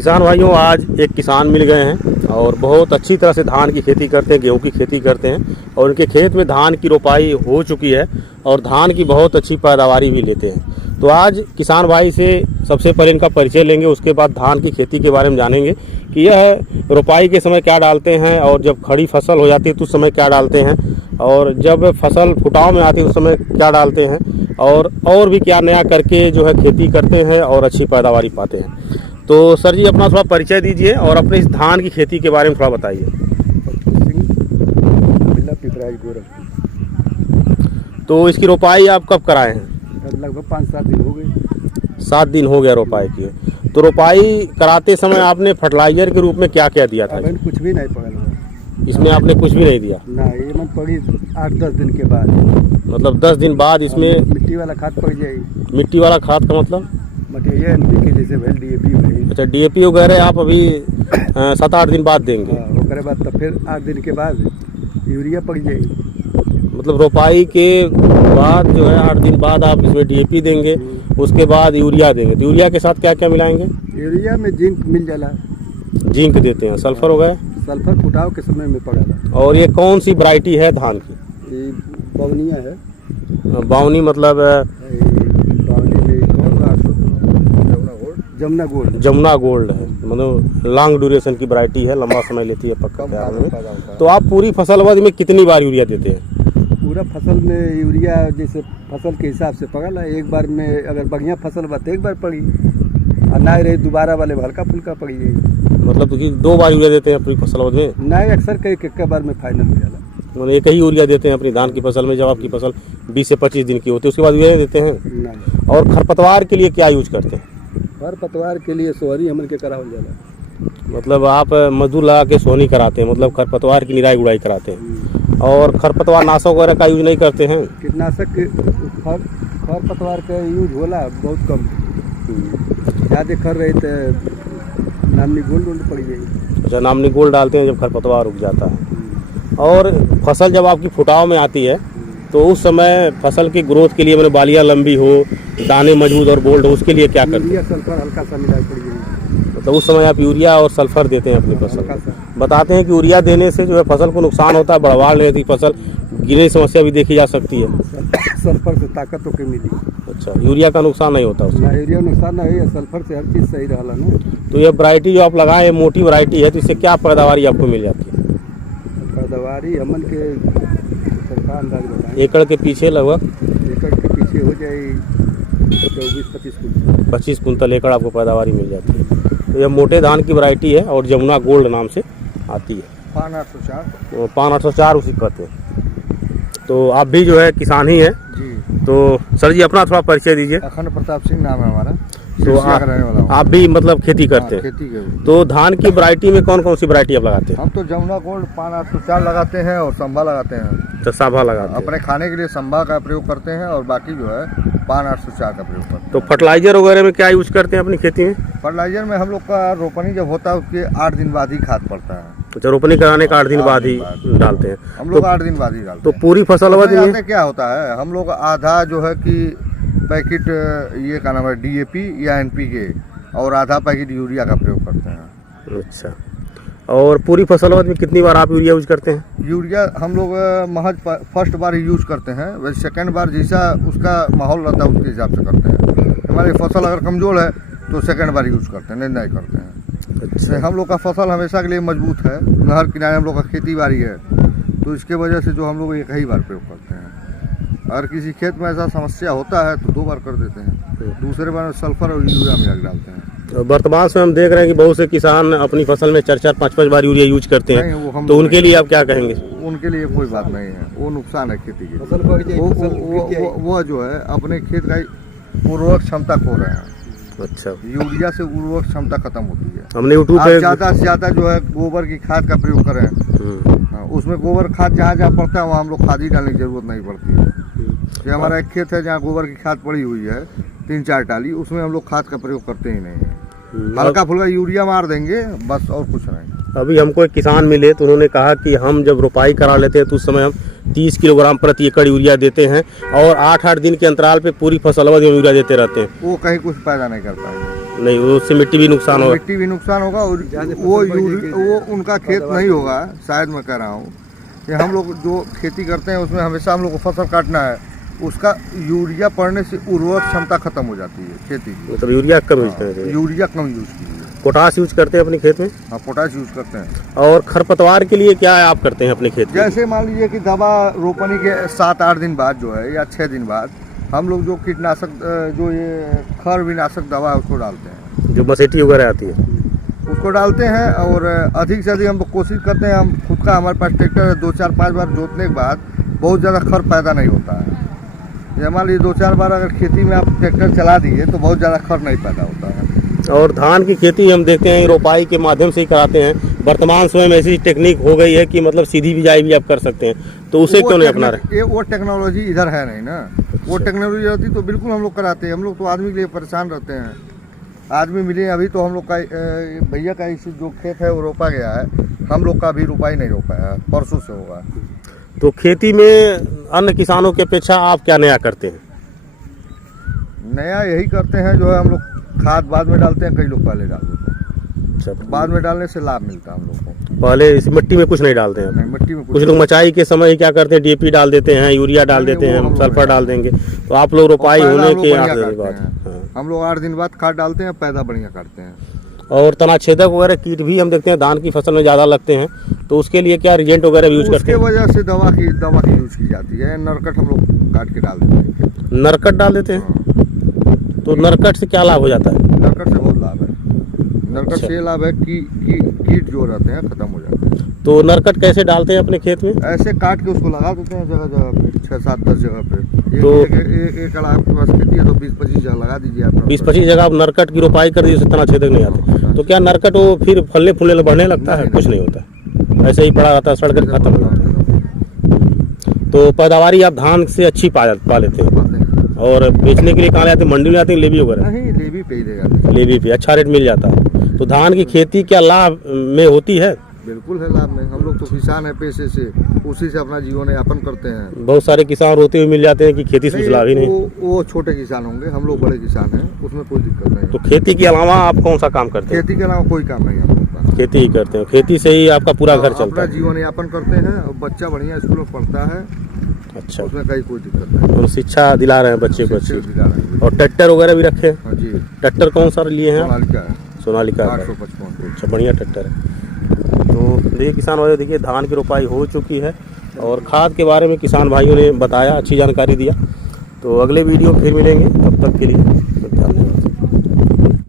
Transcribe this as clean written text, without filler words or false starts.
किसान भाइयों, आज एक किसान मिल गए हैं और बहुत अच्छी तरह से धान की खेती करते हैं, गेहूं की खेती करते हैं और उनके खेत में धान की रोपाई हो चुकी है और धान की बहुत अच्छी पैदावारी भी लेते हैं। तो आज किसान भाई से सबसे पहले इनका परिचय लेंगे, उसके बाद धान की खेती के बारे में जानेंगे कि यह रोपाई के समय क्या डालते हैं और जब खड़ी फसल हो जाती है तो उस समय क्या डालते हैं और जब फसल फुटाव में आती है उस समय क्या डालते हैं और भी क्या नया करके जो है खेती करते हैं और अच्छी पैदावारी पाते हैं। तो सर जी, अपना थोड़ा परिचय दीजिए और अपने इस धान की खेती के बारे में थोड़ा बताइए। तो इसकी रोपाई आप कब कराए हैं? लगभग 5-7 दिन हो गए। 7 दिन हो गया रोपाई किए। तो रोपाई कराते समय आपने फर्टिलाइजर के रूप में क्या क्या दिया था? कुछ भी नहीं पड़ा। इसमें आपने कुछ भी नहीं दिया? ना, ये मन पड़ी 8-10 दिन के बाद। मतलब 10 दिन बाद इसमें मिट्टी वाला खाद पड़ जाएगी। मिट्टी वाला खाद का मतलब? ये एनपीके जैसे डीएपी। अच्छा, डीएपी वगैरह आप अभी 7-8 दिन बाद देंगे? उसके बाद तो फिर 8 दिन के बाद यूरिया पड़ जाएगी। मतलब रोपाई के बाद जो है 8 दिन बाद आप इसमें डीएपी देंगे, उसके बाद यूरिया देंगे। तो यूरिया के साथ क्या क्या मिलाएंगे? यूरिया में जिंक मिल जाला। जिंक देते हैं। सल्फर हो गया? सल्फर फुटाव के समय में पड़ेगा। और ये कौन सी वैरायटी है धान की? ये बावनिया है। बावनी मतलब जमुना गोल्ड है, मतलब लॉन्ग ड्यूरेशन की वैरायटी है, लंबा समय लेती है पक्का तैयार में। तो आप पूरी फसल अवधि में कितनी बार यूरिया देते हैं? पूरा फसल में यूरिया जैसे फसल के हिसाब से पड़ा। एक बार में अगर बढ़िया फसल बा तो एक बार पड़ी और ना रही दोबारा वाले हल्का फुल्का पड़ी जाएगी। मतलब कि 2 बार यूरिया देते हैं अपनी फसल अवधि में? नहीं, अक्सर कई बार में फाइनल हो जाला। मतलब एक ही यूरिया देते हैं अपनी धान की फसल में जब आपकी फसल 20 से 25 दिन की होती है, उसके बाद यूरिया देते हैं? नहीं। और खरपतवार के लिए क्या यूज करते हैं? खरपतवार के लिए सोहरी हमन के करावल जाला। मतलब आप मजदूर लगा के सोहनी कराते हैं, मतलब खरपतवार की निराई गुड़ाई कराते हैं। और खरपतवार नाशक वगैरह का यूज नहीं करते हैं? कीटनाशक खरपतवार का यूज होला बहुत कम। ज़्यादा खर रही तो नामनी गोल्ड पड़ जाएगी। अच्छा, नामनी गोल्ड डालते हैं जब खरपतवार उग जाता है। और फसल जब आपकी फुटाव में आती है तो उस समय फसल की ग्रोथ के लिए, मैंने बालियाँ लंबी हो, दाने मजबूत और बोल्ड हो, उसके लिए क्या करते हैं? यूरिया सल्फर हल्का सा मिलाई पड़ जाएगी। मतलब उस समय आप यूरिया और सल्फर देते हैं अपनी फसल? बताते हैं कि यूरिया देने से जो है फसल को नुकसान होता है, बढ़वाड़ नहीं रहती फसल, गिरने की समस्या भी देखी जा सकती है। सल्फर से ताकत तो मिली। अच्छा, यूरिया का नुकसान नहीं होता उसमें? यूरिया नुकसान नहीं है, सल्फर से हर चीज़ सही रहा ना। तो ये वैरायटी जो आप लगाए हैं मोटी वैरायटी है, तो इससे क्या पैदावारी आपको मिल जाती है? पैदावारी हमन के अंदाज बताएं। एकड़ के पीछे लगभग? एकड़ के पीछे हो जाए 24-25 कुंटल। 25 कुंतल एकड़ आपको पैदावारी मिल जाती है। तो यह मोटे धान की वैरायटी है और जमुना गोल्ड नाम से आती है। 5804 उसी कहते हैं। तो आप भी जो है किसान ही है जी। तो सर जी, अपना थोड़ा परिचय दीजिए। अखंड प्रताप सिंह नाम है हमारा। तो आप भी मतलब खेती करते हैं? खेती के। तो धान की वैरायटी में कौन कौन सी वैरायटी आप लगाते हैं? हम तो जमुना गोल्ड 5804 लगाते हैं और संभा लगाते हैं। तो सांभा लगाते हैं? अपने खाने के लिए संभा का प्रयोग करते हैं और बाकी जो है 5804 का प्रयोग करते हैं। तो फर्टिलाइजर वगैरह में क्या यूज करते हैं अपनी खेती में? फर्टिलाइजर में हम लोग का रोपनी जब होता है उसके 8 दिन बाद ही खाद पड़ता है। तो रोपनी कराने का 8 दिन बाद ही डालते हैं? हम लोग 8 दिन बाद ही डालते हैं। तो पूरी फसल अवधि में क्या होता है, हम लोग आधा जो है कि पैकेट ये का नाम है डीएपी या एनपीके और आधा पैकेट यूरिया का प्रयोग करते हैं। अच्छा, और पूरी फसल अवधि में कितनी बार आप यूरिया यूज करते हैं? यूरिया हम लोग महज फर्स्ट बार ही यूज करते हैं, वैसे सेकंड बार जैसा उसका माहौल रहता है उसके हिसाब से करते हैं। हमारी फसल अगर कमज़ोर है तो सेकंड बार यूज करते हैं, नहीं करते हैं। अच्छा। हम लोग का फसल हमेशा के लिए मजबूत है, नहर किनारे हम लोग का खेती बाड़ी है, तो इसके वजह से जो हम लोग एक ही बार प्रयोग करते हैं। अगर किसी खेत में ऐसा समस्या होता है तो 2 बार कर देते हैं, दूसरे बार सल्फर और यूरिया मिला के डालते हैं। वर्तमान में हम देख रहे हैं कि बहुत से किसान अपनी फसल में 4-4, 5-5 बार यूरिया यूज करते हैं, तो उनके लिए आप क्या कहेंगे? उनके लिए कोई बात नहीं है, वो नुकसान है खेती की। वो जो है अपने खेत का उर्वरक क्षमता खो रहे हैं। अच्छा, यूरिया से उर्वरक क्षमता खत्म होती है। हमने यूट्यूब पे ज़्यादा से ज़्यादा जो है गोबर की खाद का प्रयोग करें। उसमें गोबर खाद जहाँ पड़ता है वहाँ हम लोग खाद ही डालने की जरूरत नहीं पड़ती है। कि हमारा एक खेत है जहाँ गोबर की खाद पड़ी हुई है 3-4 टाली, उसमें हम लोग खाद का प्रयोग करते ही नहीं है। हल्का फुल्का यूरिया मार देंगे बस, और कुछ नहीं। अभी हमको एक किसान मिले तो उन्होंने कहा कि हम जब रोपाई करा लेते हैं तो उस समय हम 30 किलोग्राम प्रति एकड़ यूरिया देते हैं और 8-8 दिन के अंतराल पे पूरी फसल अवधि में यूरिया देते रहते हैं। वो कहीं कुछ पैदा नहीं करता है। नहीं, उससे मिट्टी भी नुकसान होगा। मिट्टी भी नुकसान होगा और वो उनका खेत नहीं होगा। शायद मैं कह रहा हूँ कि हम लोग जो खेती करते हैं उसमें हमेशा हम लोग को फसल काटना है, उसका यूरिया पड़ने से उर्वरक क्षमता खत्म हो जाती है खेती की। मतलब यूरिया कम यूज करते हैं। यूरिया कम यूज कीजिए। पोटाश यूज करते हैं अपने खेत में। हाँ, पोटाश यूज करते हैं। और खरपतवार के लिए क्या आप करते हैं अपने खेत में? जैसे मान लीजिए कि दवा रोपनी के 7-8 दिन बाद जो है या 6 दिन बाद हम लोग जो कीटनाशक जो ये खर विनाशक दवा है उसको डालते हैं, जो मसेटी वगैरह आती है उसको डालते हैं। और अधिक से अधिक हम लोग कोशिश करते हैं, हम खुद का हमारे पास ट्रैक्टर है, 2-4-5 बार जोतने के बाद बहुत ज़्यादा खर पैदा नहीं होता है। जैसे मान लीजिए 2-4 बार अगर खेती में आप ट्रैक्टर चला दिए तो बहुत ज़्यादा खर नहीं पैदा होता है। और धान की खेती हम देखते हैं रोपाई के माध्यम से ही कराते हैं। वर्तमान समय में ऐसी टेक्निक हो गई है कि मतलब सीधी बिजाई भी आप कर सकते हैं, तो उसे क्यों नहीं अपना रहे? वो टेक्नोलॉजी इधर है नहीं ना। वो टेक्नोलॉजी होती तो बिल्कुल हम लोग कराते हैं। हम लोग तो आदमी के लिए परेशान रहते हैं, आदमी मिले। अभी तो हम लोग का भैया का इस जो खेत है वो रोपा गया है, हम लोग का अभी रोपाई नहीं रोपा है, परसों से होगा। तो खेती में अन्य किसानों की अपेक्षा आप क्या नया करते हैं? नया यही करते हैं जो है हम लोग खाद बाद में डालते हैं, कई लोग पहले डाल देते हैं। अच्छा, बाद में डालने से लाभ मिलता है हम लोग को। पहले इस मिट्टी में कुछ नहीं डालते हैं? नहीं, मिट्टी में कुछ लोग मचाई के समय क्या करते हैं, डीएपी डाल देते हैं, यूरिया डाल देते हैं, सल्फर डाल देंगे। तो आप लोग रोपाई होने के 8 दिन बाद, हम लोग 8 दिन बाद खाद डालते हैं, पैदा बढ़िया करते हैं। और तनाछेदक वगैरह कीट भी हम देखते हैं धान की फसल में ज़्यादा लगते हैं, तो उसके लिए क्या रिजेंट वगैरह यूज करते हैं? उसके वजह से दवा की यूज की जाती है। नरकट हम लोग काट के डाल देते हैं। नरकट डाल देते हैं? तो नरकट से क्या लाभ हो जाता है? नरकट से बहुत लाभ है। नरकट से ये लाभ है कि कीट जो रहते हैं खत्म हो जाते हैं। तो नरकट कैसे डालते हैं अपने खेत में? ऐसे काट के उसको लगा देते हैं जगह जगह पे, 6-7-10 जगह पे। तो एक आपके पास खेती है तो 20-25 जगह लगा दीजिए आप। 20-25 जगह आप नरकट की रोपाई कर दीजिए, तनाछेदक नहीं आते। तो क्या नरकट वो फिर फलने फूलने बढ़ने लगता है? कुछ नहीं होता, ऐसे ही पड़ा रहता है, सड़ कर खत्म हो जाता है। तो पैदावारी आप धान से अच्छी पा लेते हैं। और बेचने के लिए कहाँ ले आते हैं? मंडी में आते हैं, लेवी वगैरह? नहीं, लेवी पे ही ले जाते हैं। लेवी पे अच्छा रेट मिल जाता है। तो धान की खेती क्या लाभ में होती है? बिल्कुल है लाभ में। हम लोग तो किसान है पेशे से, उसी से अपना जीवन यापन करते हैं। बहुत सारे किसान रोते हुए मिल जाते हैं कि खेती से कुछ लाभ ही नहीं। वो छोटे किसान होंगे, हम लोग बड़े किसान हैं, उसमें कोई दिक्कत नहीं। तो खेती के अलावा आप कौन सा काम करते हैं? खेती के अलावा कोई काम नहीं हम लोग का। खेती ही करते हैं, खेती से ही आपका पूरा घर चलता अपना है? जीवन यापन करते हैं। और बच्चा बढ़िया स्कूल में पढ़ता है। अच्छा, उसमें कहीं कोई दिक्कत नहीं। तो शिक्षा दिला रहे हैं बच्चे को अच्छी। दिला रहे हैं। और ट्रैक्टर वगैरह भी रखे हैं? हाँ जी, ट्रैक्टर कौन सा लिए हैं? सोनालिका है, सोनालिका का। 855। अच्छा, बढ़िया ट्रैक्टर है। तो देखिए किसान भाइयों, देखिए धान की रोपाई हो चुकी है और खाद के बारे में किसान भाइयों ने बताया, अच्छी जानकारी दिया। तो अगले वीडियो में फिर मिलेंगे, तब तक के लिए